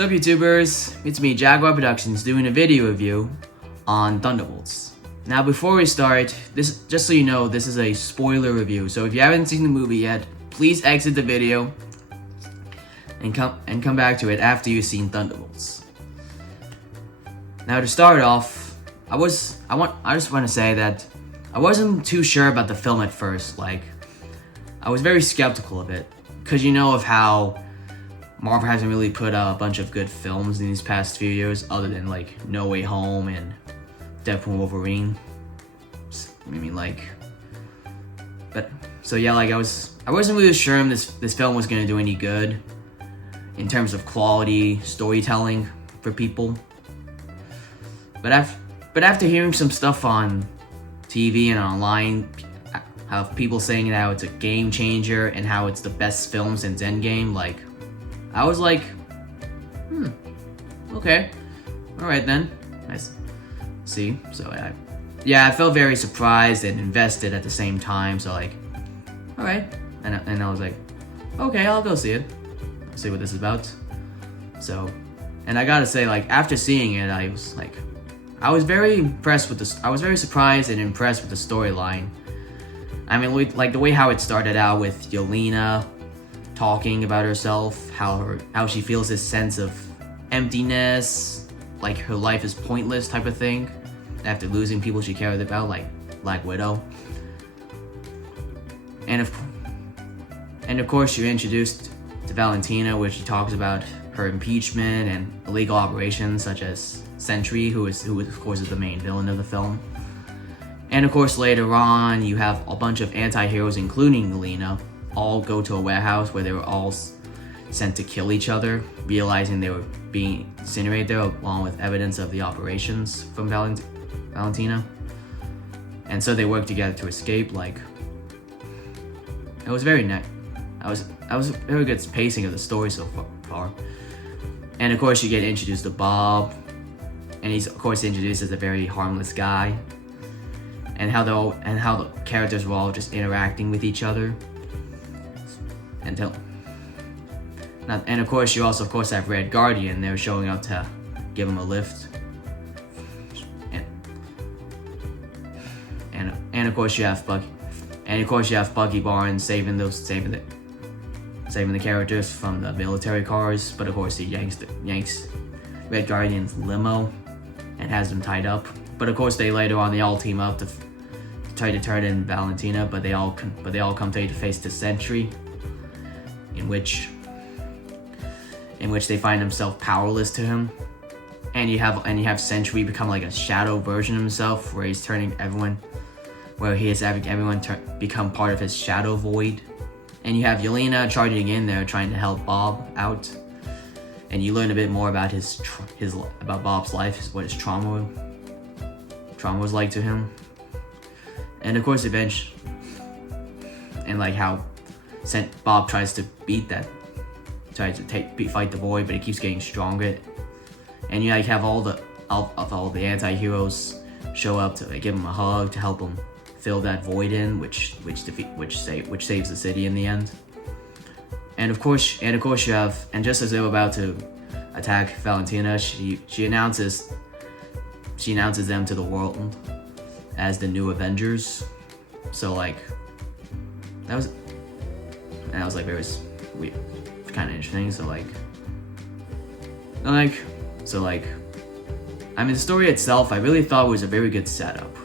What's up, YouTubers? It's me, Jaguar Productions, doing a video review on Thunderbolts. Now, before we start, just so you know, this is a spoiler review. So if you haven't seen the movie yet, please exit the video and come back to it after you've seen Thunderbolts. Now, to start off, I just want to say that I wasn't too sure about the film at first. Like, I was very skeptical of it, because you know of how Marvel hasn't really put out a bunch of good films in these past few years, other than like No Way Home and Deadpool & Wolverine. I mean, like, but so yeah, like I wasn't really sure this film was gonna do any good in terms of quality storytelling for people. But after hearing some stuff on TV and online, how people saying how it's a game changer and how it's the best film since Endgame, like, I was like, okay, alright then, nice. See, so I felt very surprised and invested at the same time, so like, alright, and I was like, okay, I'll go see it, see what this is about. So, and I gotta say, like, after seeing it, I was very impressed with this. I was very surprised and impressed with the storyline. I mean, like the way how it started out with Yelena talking about herself, how she feels this sense of emptiness, like her life is pointless type of thing, after losing people she cared about, like Black Widow. And of course, you're introduced to Valentina, where she talks about her impeachment and illegal operations such as Sentry, who of course is the main villain of the film. And of course, later on, you have a bunch of anti-heroes, including Yelena, all go to a warehouse where they were all sent to kill each other, realizing they were being incinerated there, along with evidence of the operations from Valentina. And so they worked together to escape. Like, it was very nice. I was very good pacing of the story so far. And of course, you get introduced to Bob, and he's of course introduced as a very harmless guy, and how the characters were all just interacting with each other. And of course, you also have Red Guardian. They're showing up to give him a lift, and of course you have Bucky Barnes saving the characters from the military cars. But of course, he yanks Red Guardian's limo and has them tied up. But of course, they all team up to try to turn in Valentina. But they all come face to face to Sentry, in which they find themselves powerless to him, and you have Sentry become like a shadow version of himself, where he's turning everyone, become part of his shadow void. And you have Yelena charging in there, trying to help Bob out, and you learn a bit more about about Bob's life, what his trauma was like to him, and of course, eventually, and like how Bob tries to fight the void, but he keeps getting stronger. And you have all the anti-heroes show up to give him a hug to help him fill that void in, which saves the city in the end. And of course you have, and just as they were about to attack Valentina, she announces them to the world as the new Avengers. So like that was like very weird, kind of interesting. I mean, the story itself, I really thought was a very good setup.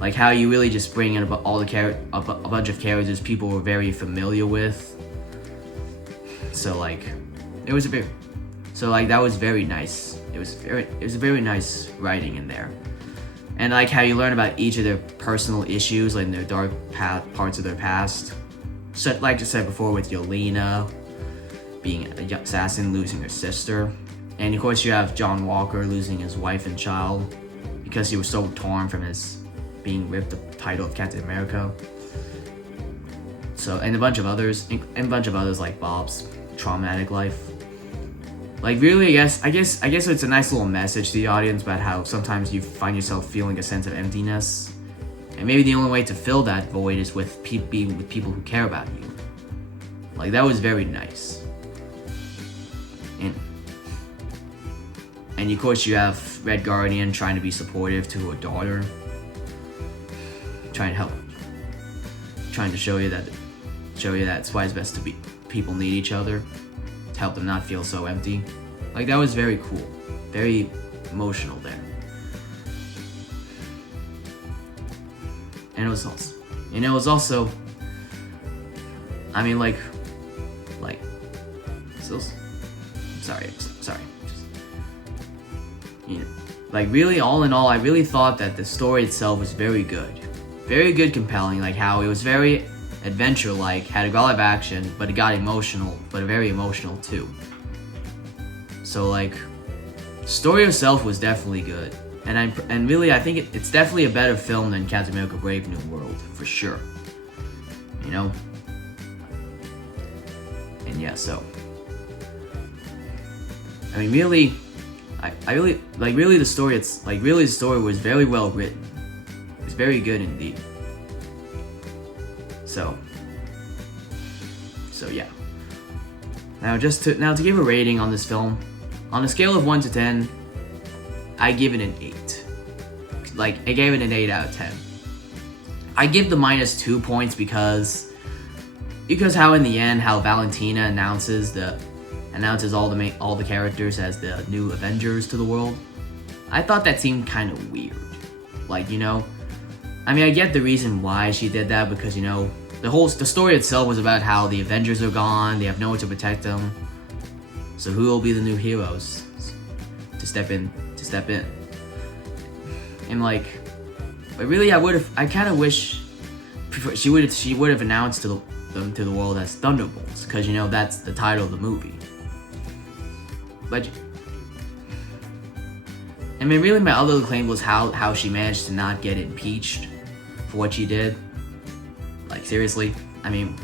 Like how you really just bring in a bunch of characters people were very familiar with. So like, that was very nice. It was a very nice writing in there. And like how you learn about each of their personal issues, like their dark parts of their past. So, like I said before, with Yelena being an assassin, losing her sister. And of course you have John Walker losing his wife and child because he was so torn from his being ripped the title of Captain America. So, and a bunch of others like Bob's traumatic life. Like, really, I guess it's a nice little message to the audience about how sometimes you find yourself feeling a sense of emptiness, and maybe the only way to fill that void is with being with people who care about you. Like, that was very nice. And of course you have Red Guardian trying to be supportive to her daughter, trying to help, trying to show you that it's why it's best to be people need each other to help them not feel so empty. Like, that was very cool, very emotional there. And it was also, I mean, like, still, sorry, just, you know, like, really, all in all, I really thought that the story itself was very good, compelling, like how it was very adventure-like, had a lot of action, but it got emotional, but very emotional too. So, like, the story itself was definitely good, and really, I think it's definitely a better film than Captain America: Brave New World, for sure. You know? And yeah, so, I mean, really, I really, like, really the story, the story was very well written. It was very good indeed. So yeah. Now to give a rating on this film, on a scale of 1 to 10, I give it an 8. Like, I gave it an 8 out of 10. I give the -2 points because how in the end, how Valentina announces all the characters as the new Avengers to the world. I thought that seemed kind of weird. Like, you know, I mean, I get the reason why she did that, because, you know, the story itself was about how the Avengers are gone, they have no one to protect them. So who will be the new heroes to step in? And, like, but really, I kind of wish she would have announced to the world as Thunderbolts, because, you know, that's the title of the movie. But, I mean, really, my other claim was how she managed to not get impeached for what she did. Like, seriously, I mean,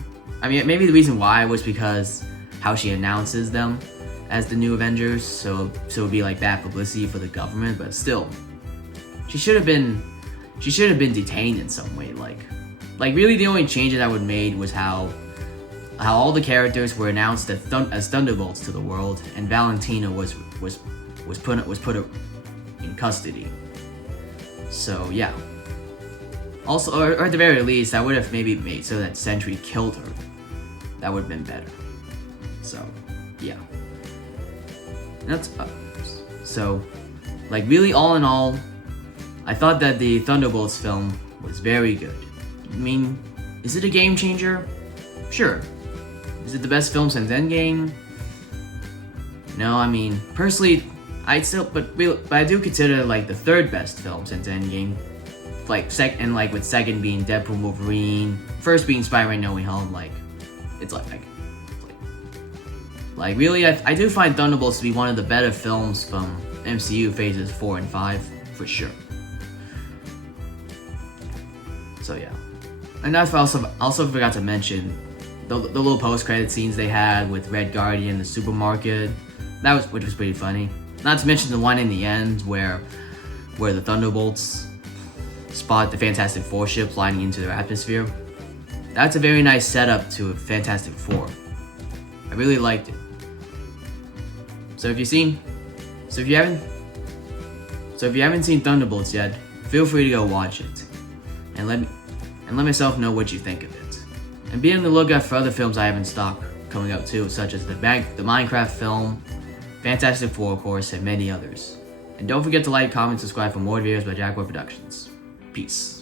maybe the reason why was because how she announces them as the new Avengers, so it'd be like bad publicity for the government. But still, she should have been detained in some way. Like really, the only change that I would made was how all the characters were announced as Thunderbolts to the world, and Valentina was put in custody. So yeah. Also, or at the very least, I would have maybe made so that Sentry killed her. That would have been better. So, yeah. So, like, really, all in all, I thought that the Thunderbolts film was very good. I mean, is it a game changer? Sure. Is it the best film since Endgame? No, I mean, personally, but I do consider it like the third best film since Endgame. With second being Deadpool, Wolverine, first being Spider-Man: No Way Home. Like really, I do find Thunderbolts to be one of the better films from MCU phases 4 and 5 for sure. So yeah, and I also forgot to mention the little post-credit scenes they had with Red Guardian in the supermarket. Which was pretty funny. Not to mention the one in the end where the Thunderbolts spot the Fantastic Four ship flying into their atmosphere. That's a very nice setup to a Fantastic Four. I really liked it. So if you haven't seen Thunderbolts yet, feel free to go watch it, and let myself know what you think of it. And be on the lookout for other films I have in stock coming out too, such as the Minecraft film, Fantastic Four, of course, and many others. And don't forget to like, comment, subscribe for more videos by Jaguar Productions. Peace.